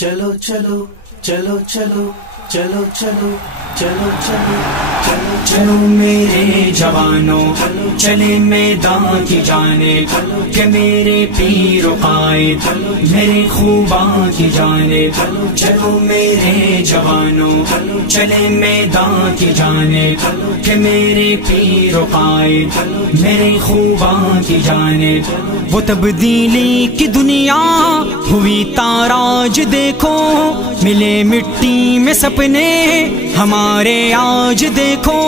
چلو چلو چلو چلو چلو چلو چلو چلو چلو چلو میرے جوانوں چلے میدان کی جانب کہ میرے پیر و قائد میرے خوباں کی جانب چلو میرے جوانوں چلے میدان کی جانب کہ میرے پیر و قائد میرے خوباں کی جانب وہ تبدیلی کی دنیا ہوئی تاراج دیکھو ملے مٹی میں سپنے ہمارے آج دیکھو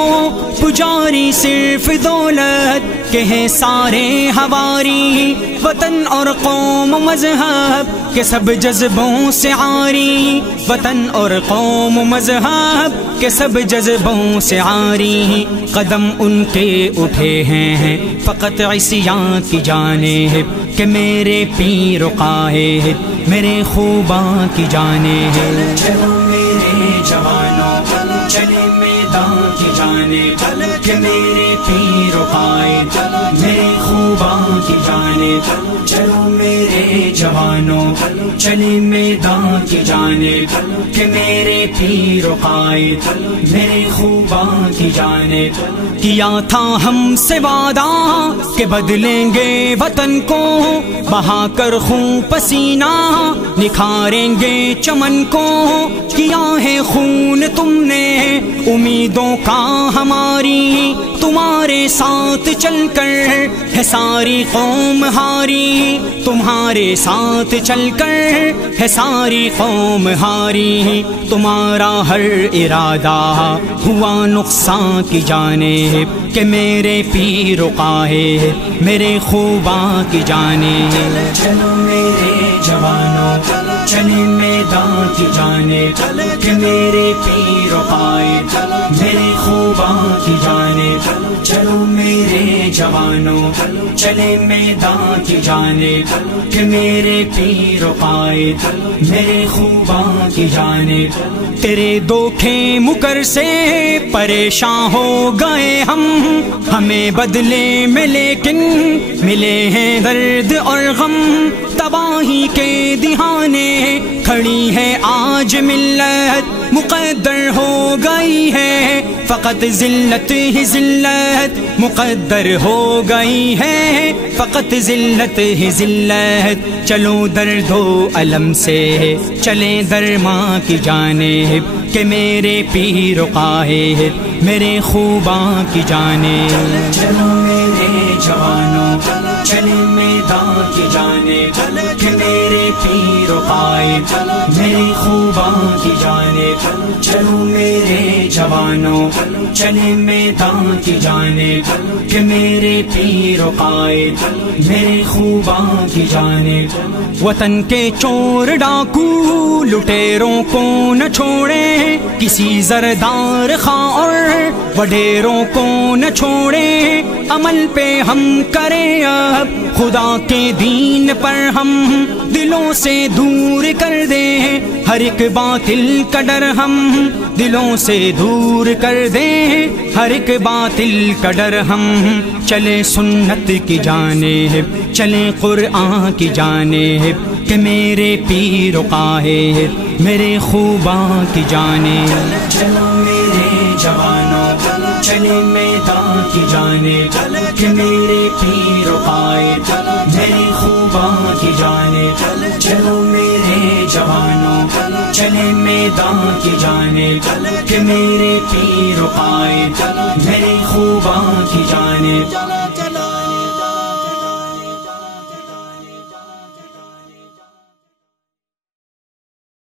پجاری صرف دولت کے ہیں سارے ہواری وطن اور قوم مذہب کے سب جذبوں سے عاری وطن اور قوم مذہب کے سب جذبوں سے عاری قدم ان کے اٹھے ہیں فقط عصیان کی جانب کہ میرے پیر و قائد میرے خوباں کی جانب چلو میرے جوانوں چلے میدان کی جانب کہ میرے پیر و قائد میرے خوباں کی جانب چلو میرے جوانوں چلے میدان کی جانب کہ میرے پیر و قائد میرے خوباں کی جانب کیا تھا ہم سے وعدہ کہ بدلیں گے وطن کو بہا کر خون پسینہ نکھاریں گے چمن کو کیا ہے خون تم نے امیدوں کا ہماری تمہارے ساتھ چل کر ہے ساری قوم ہاری تمہارے ساتھ چل کر ہے ساری قوم ہاری تمہارا ہر ارادہ ہوا نقصان کی جانب کہ میرے پیر و قائد میرے خوباں کی جانب چلو میرے جوانوں چلے میدان کی جانب کہ میرے پیر و قائد میرے خوباں کی جانب چلو میرے جوانوں چلے میدان کی جانب کہ میرے پیر و قائد میرے خوباں کی جانب تیرے دھوکے مکر سے پریشان ہو گئے ہمیں بدلے میں لیکن ملے ہیں درد اور غم تباہی کے دہانے کھڑی ہے آج ملت مقدر ہو گئی ہے فقط ذلت ہی ذلت مقدر ہو گئی ہے فقط ذلت ہی ذلت چلو درد و علم سے چلے درماں کی جانب کہ میرے پیر و قائد میرے خوباں کی جانب چلو میرے جوانوں چلے میدان کی جانب کہ میرے پیر و قائد میرے خوباں کی جانب چلو میرے جوانوں چلے میدان کی جانب کہ میرے پیر و قائد میرے خوباں کی جانب وطن کے چور ڈاکو لٹیروں کو نہ چھوڑے کسی زردار خواں اور وڈیروں کو نہ چھوڑے عمل پہ ہم کریں اب خدا کے دین پر ہم دلوں سے دور کر دیں ہر ایک باطل کا ڈر ہم دلوں سے دور کر دیں ہر ایک باطل کا ڈر ہم چلے سنت کی جانب چلے قرآن کی جانب کہ میرے پیر و قائد میرے خوباں کی جانب چلو میرے جوانوں چلے میدان کی جانب کہ میرے پیر و قائد میرے خوباں کی جانب چلو میرے جوانوں چلے میدان کی جانب کہ میرے پیر و قائد میرے خوباں کی جانب